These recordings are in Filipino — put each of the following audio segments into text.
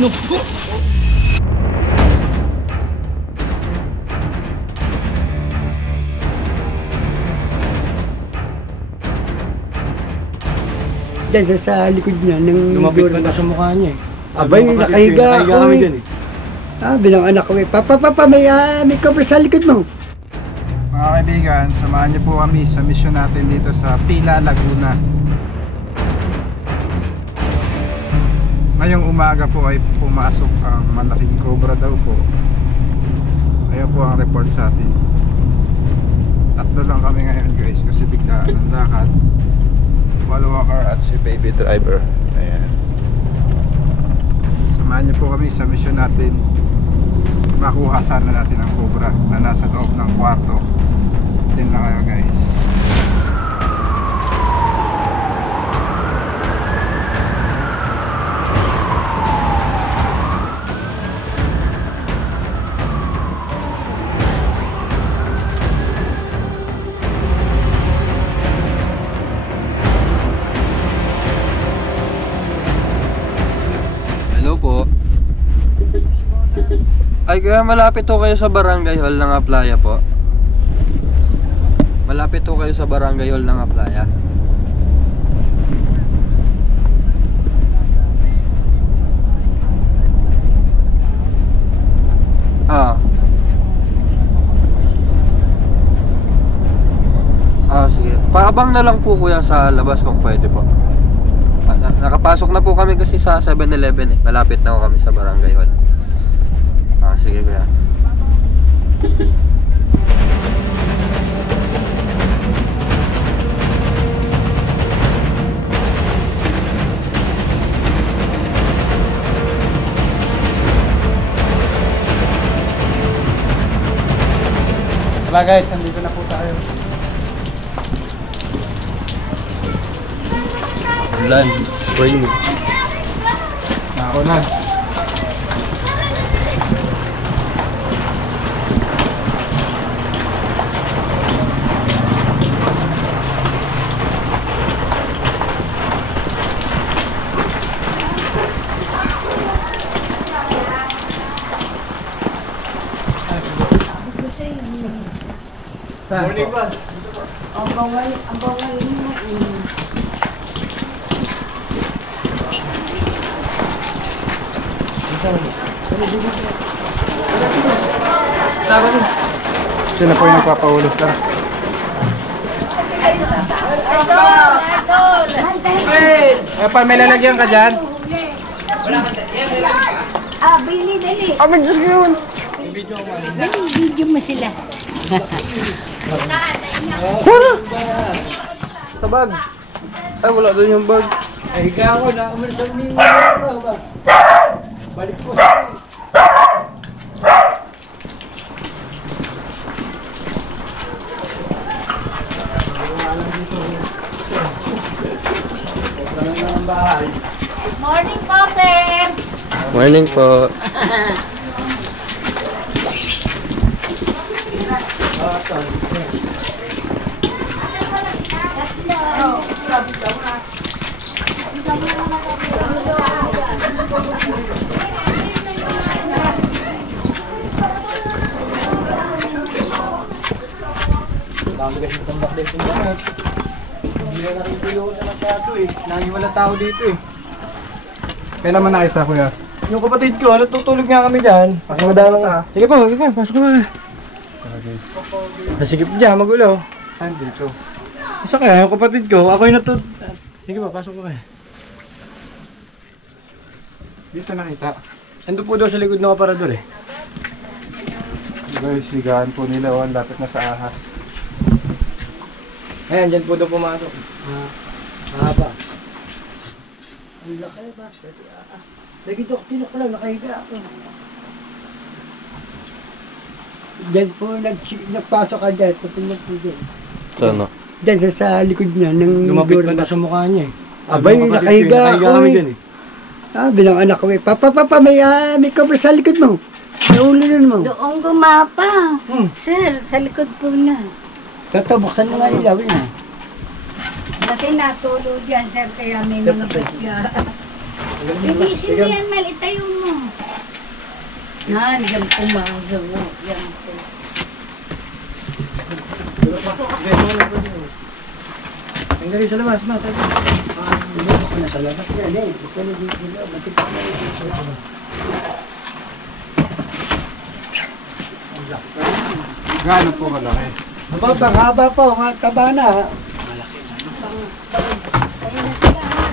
No. Diyan sa likod niya ng Lumapit pa na sa mukha niya eh. Abay, nakahiga ako kami eh. dyan eh. Bilang anak ko eh. Papa, may cover sa likod mo. Mga kaibigan, samahan niyo po kami sa mission natin dito sa Pila, Laguna. Ngayong umaga po ay pumasok ang malaking cobra daw po. Ayan po ang report sa atin. Tatlo lang kami ngayon guys kasi biglaan ang lakad. Wall walker at si baby driver. Ayan. Samahan niyo po kami sa mission natin. Makuha sana natin ang cobra na nasa loob ng kwarto. Din na kayo guys. Hello po. Ay, kaya malapit po kayo sa Barangay Hall ng Aplaya po. Malapit po kayo sa Barangay Hall ng Aplaya. Sige. Paabang na lang po kuya sa labas kung pwede po. Nakapasok na po kami kasi sa 7-Eleven eh. Malapit na po kami sa Barangay Hall. Sige kuya. Wala guys, nandito na po tayo. Ulan, spring. Ako na. Morning boss. Ang bawal mo. Sino po yung nagpapaulos ka? Pa, may lalagyan ka dyan? Bili, dali. May Diyos ko yun! Dali, video mo sila. Sa bag. Ay, wala doon yung bag. Ay, higa ako na. Umalis ang mimo. Balik po. Morning po, sir! Morning po. Dami kasi tambak dito ng banat. Hindi na nakikilo sa masyado eh. Lagi wala tao dito eh. Kailan naman nakita kuya? Yung kapatid ko, natutulog nga kami dyan. Pasok madalang. Sige po, pasok ka. Sige po dyan, magulo. Saan dito? Isa kaya yung kapatid ko, ako yung Sige po, pasok ko kayo. Dito nakita. Ando po daw sa likod ng aparador eh. Guys, higaan po nila o lapit na sa ahas. Ayan, dyan po daw pumasok. Mahaba. Ang laki ba? Lagi doktor ko lang, nakahiga ako. Diyan po, nagpasok ka dyan, pupunod po dyan. Sana. Diyan sa likod niya ng Lumapit pa na sa mukha niya eh. Abay, nakahiga ako kami eh. dyan eh. Bilang anak ko eh. Papa, may cover sa likod mo. Naulunan mo. Doon gumapa. Sir, sa likod po na. Buksan mo nga ilaw yun. Kasi natulo dyan, sir, kaya may mga bagya. Linisin mo yan, Mal. Itayo mo. Yan, yan pumasok mo. Yan po. Ang galing sa labas, ma. Tayo. Hindi ako nasa labas yan eh. Ito na din sila. Ba't pa na yung sila? Gaano po kalaki? Haba po, taba na. Tayo na sila, ha?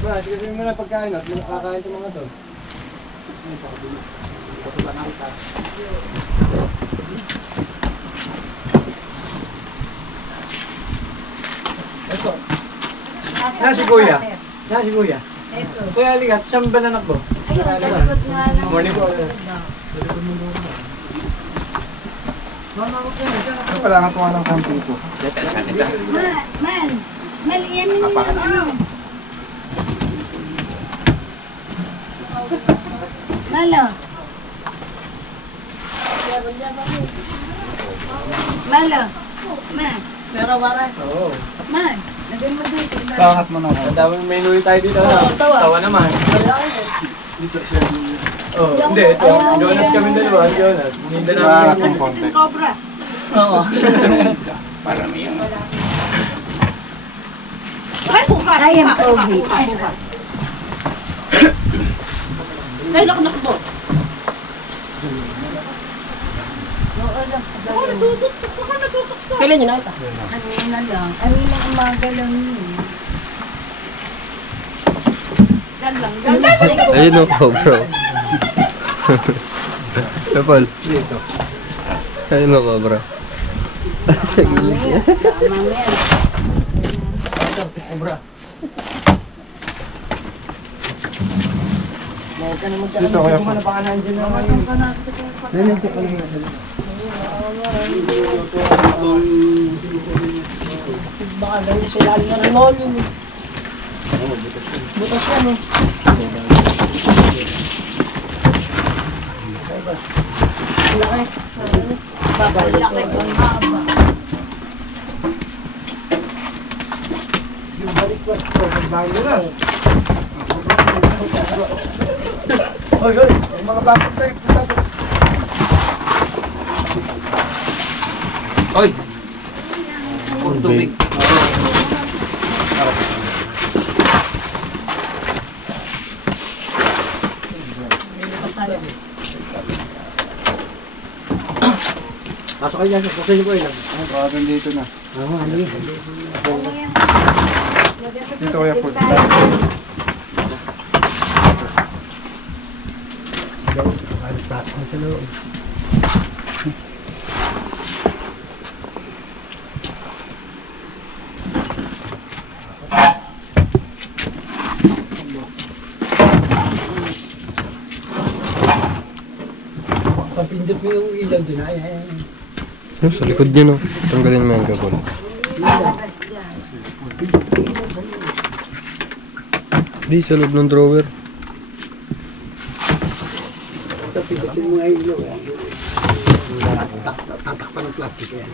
Ma, sige mo na pagkain at nakakain sa mga to. Ito. Na si Kuya. Na si Kuya. Ito. Kuya, ligat. Saan ba nanak po? Ayun, sa likod nga lang. Morning po. Ano pala nga tuwa ng kampi ito? Mal, yan yung ano. Malo. Malo. Ma. Pero wala. Oo. Ma. Lagyan mo dito. Pangat mo na ako. Ang daming menu tayo dito. Sawa naman. Oh, hindi. Ito. Jonas kami dalawa. Jonas. Hindi na Pangat namin. ng konti. Cobra. Oo. I am Obi. Ay, nakbo. Kailan nyo na ito? Kanina lang. Kanina umaga lang yun. Lang. Ayun o, bro. Kapal. Ayun o, bro. Sa gilid niya. Mamaya. Cobra. Dito kaya po. Baka nandiyan na naman yun. Nanito ko lang. Baka ganyan sila na ng lolo. Butas yan eh. Laki. Laki kong haba. Yung balik ko. Bago na. Hoy, hoy. Yung mga bakit tayo. Oy! Puro tubig. Pasok kayo dyan. Pasok kayo po yun. Baka dito na. Dito kaya po. Papindot mo yung ilaw dun. Ay. Yung sa likod niya, no? Tanggalin mo yung kapal. Di, sa loob ng drawer. Tapindutin mo nga yung ilaw. Tatakpan ng plastic yan.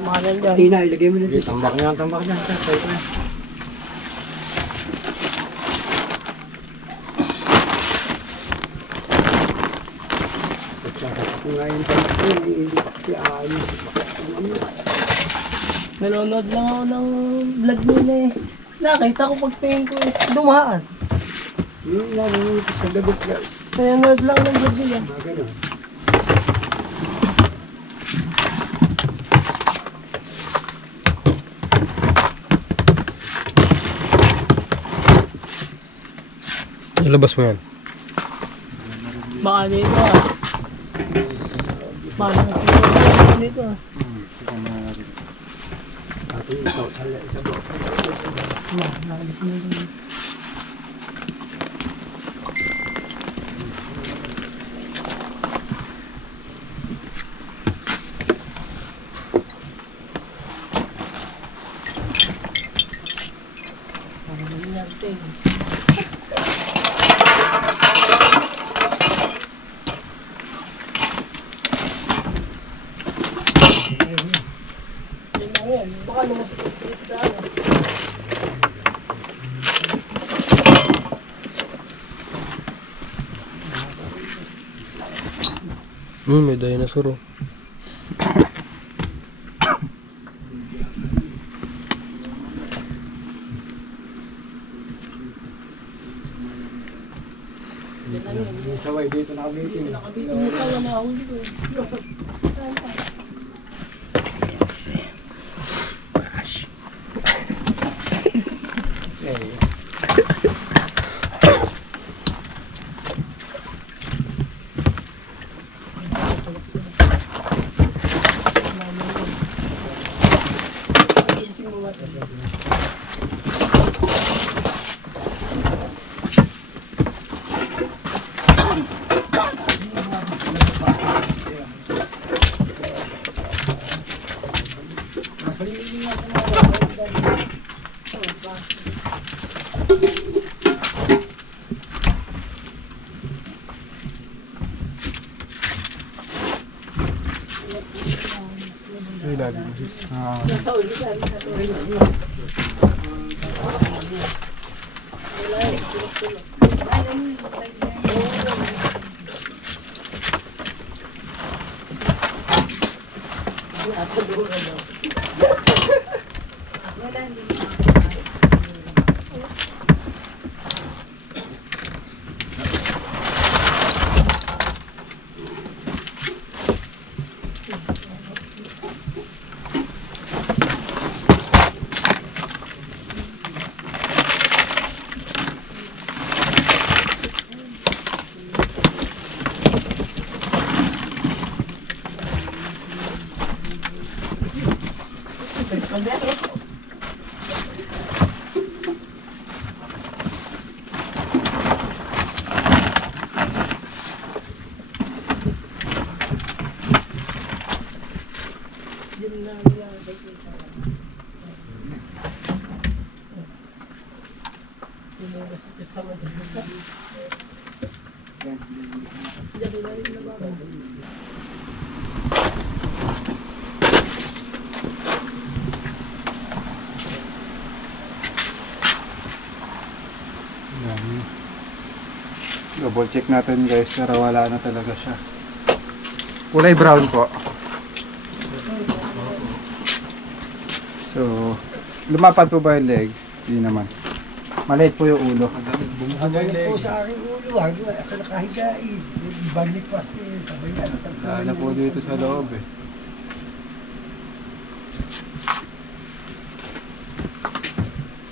Mahalan dyan. Tina, ilagay mo na dito. Tambak niya. Tambak niya. Tayo na. Kung nga yung tayo ko, hindi pa kasi ayos. Nanonood lang ako ng vlog nila eh. Nakita ko pagtingin ko eh. Dumaan. Yung nanonood ko sa lagot guys. Nanonood lang ng vlog nila. Ganun. Ilabas mo yan. Baka dito ah. Baka nakikita dito ah. Nakalis na dito. Yan na yan. Baka lumusot dito sa ano. May dinosaur oh. Sabay dito nakabitin. Nakabitin mo sa wala huli ko. Ay, lagi. Double check natin guys, pero wala na talaga siya. Kulay brown po. So, lumapad po ba yung leg? Hindi naman. Maliit po yung ulo. Hanggang po sa aking ulo, ako nakahigain. Balik pas ko yun. Sabay na. Lala po dito sa loob eh.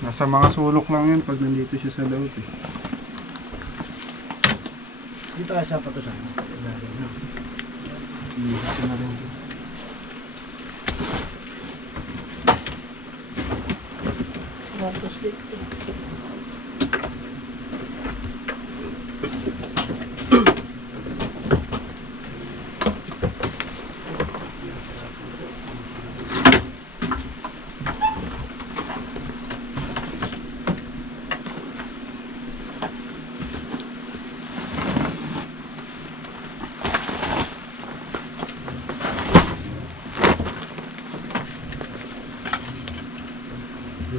Nasa mga sulok lang yun pag nandito siya sa loob eh. Dito ka siya patusan. Dito na rin. Tapos dito.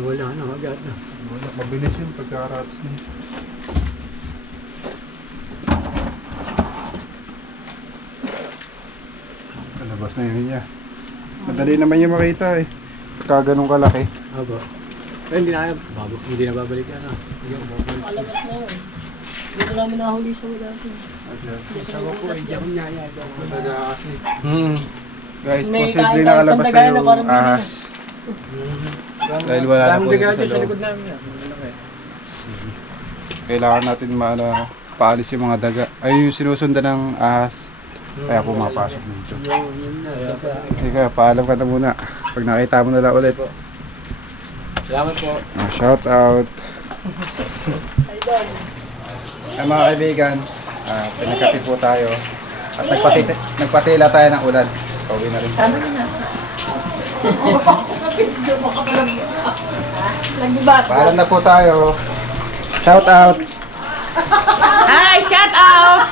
Wala na, agad na. Wala, mabilis yun pagka-rats na. Kalabas na yun niya. Madali naman yung makita eh. Pagka ganun kalaki. Aba. Pero hindi na hindi na babalik yan ah. Hindi ako babalik. Palabas na yun. Dito namin nahuli sa wala ko. Sawa ko ay diyan niya yan. Talaga kasi. Guys, May posible kain- nakalabas na pandagayan na yung parang ahas. Dahil wala na po Dami dito sa sa likod loob. namin yan. Malaki. Kailangan natin paalis yung mga daga. Ay, yung sinusundan ng ahas. Kaya pumapasok dito. Yun na. Ika, paalam ka na muna. Pag nakita mo na lang ulit. Salamat po. Shout out. Ay mga kaibigan, pinagkapi po tayo. At nagpatila tayo ng ulan. Pauwi na rin. Paalam na po tayo. Shout out. Hi, shout out!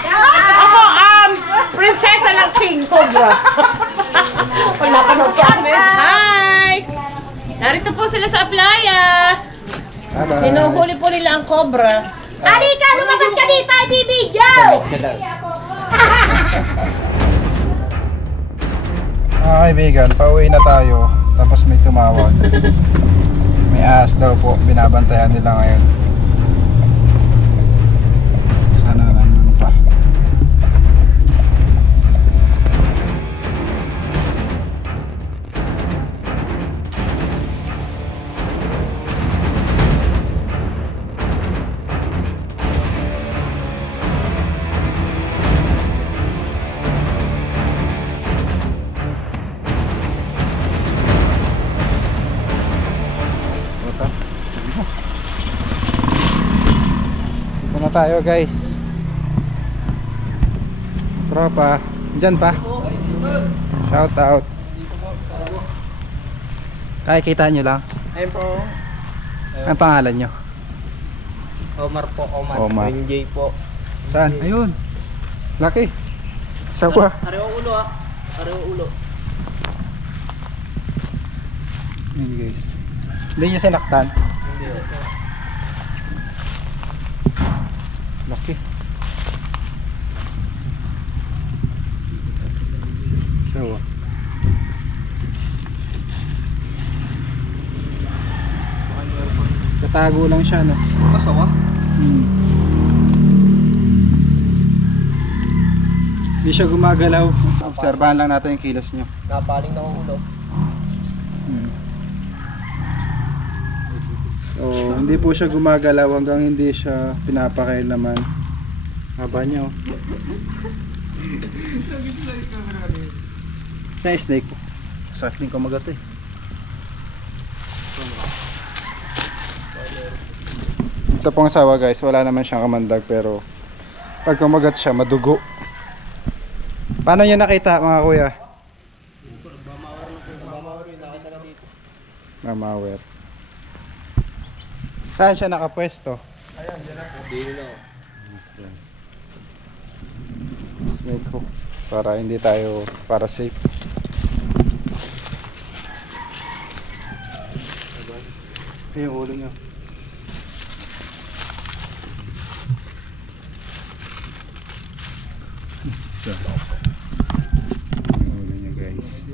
Ako ang prinsesa ng King Cobra. Pag napanood ko ang hi! Narito po sila sa playa. Bye-bye. Hinuhuli po nila ang cobra. Halika, lumabas ka dito, ibibidyo! Mga kaibigan, pauwi na tayo. Tapos may tumawag. May ahas daw po. Binabantayan nila ngayon. Sana naman pa. Dito na tayo guys. Tropa. Diyan pa. Shout out. Kaya kita nyo lang. Ayun po. Ang pangalan nyo? Omar po, Omar. J po. Saan? Ayun. Laki. Sawa. Pareho ulo ah. Pareho ulo. Yun guys. Hindi nyo sinaktan. Hindi oh. Laki. Sawa. Katago lang siya, no? Kasawa? Hindi siya gumagalaw. Obserbahan lang natin yung kilos nyo. Napaling na ulo. So, hindi po siya gumagalaw hanggang hindi siya pinapakain naman. Haba niya, oh. Sa snake ko. Sakit din kumagat eh. Ito pong sawa guys, wala naman siyang kamandag pero pag kumagat siya, madugo. Paano niya nakita mga kuya? Mamawer. Saan siya nakapwesto? Ayan, dyan ako. Dito na ako. Snake hook. Para hindi tayo, para safe. Yung ulo niya. Yung ulo niya guys.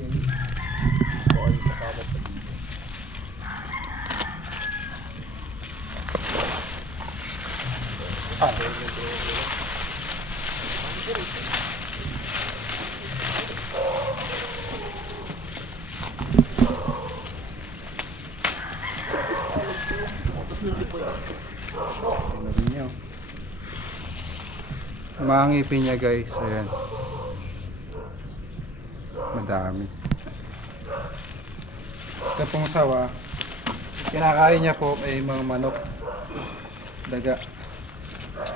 Mga ngipin niya guys, ayan. Madami. Sa pong sawa, kinakain niya po ay mga manok, daga.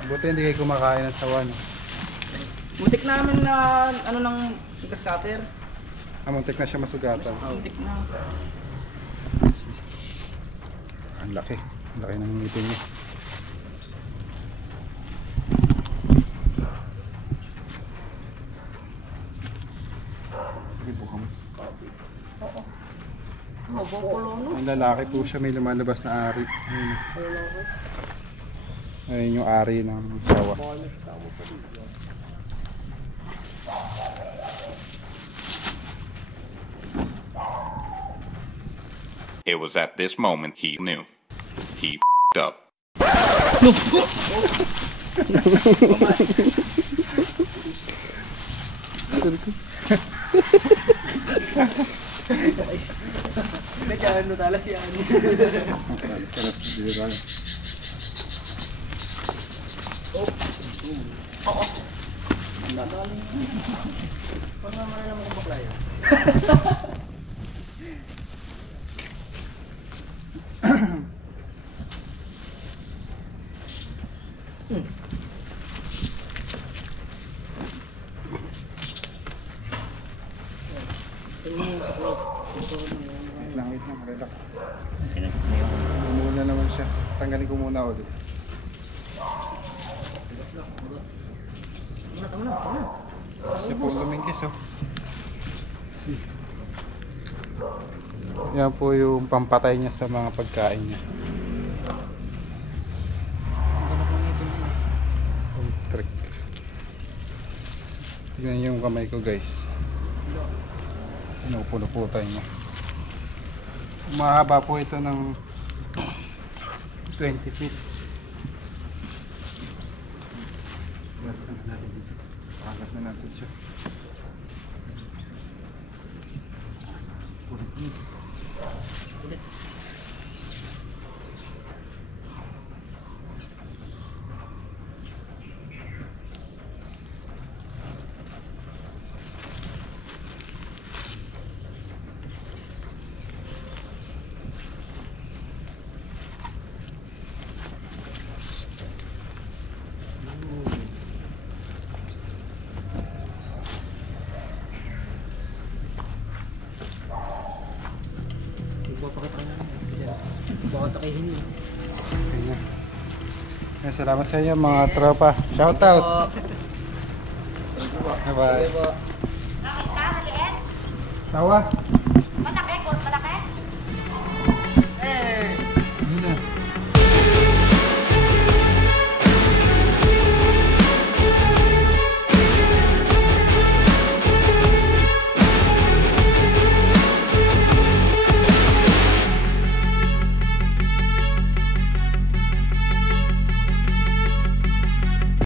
Buti hindi kayo kumakain ng sawa, no? Muntik namin na ano ng gas cutter. Muntik na siya masugatan. Muntik na. Ang laki. Ang laki ng ngipin niya. Ang lalaki po siya, may lumalabas na ari. Ayun yung ari ng sawa. It was at this moment he knew. He f***ed up. Ano talas yan. Wait lang, relax. Muna naman siya. Tanggalin ko muna ulit. Siya po lumingkis, oh. Yan po yung pampatay niya sa mga pagkain niya. Trick. Tignan yung kamay ko guys. Pinupuluputan niya. Mahaba po ito ng 20 feet. Pagat na natin siya. Ayan, salamat sa inyo mga tropa. Shout out. Bye bye. Tawa.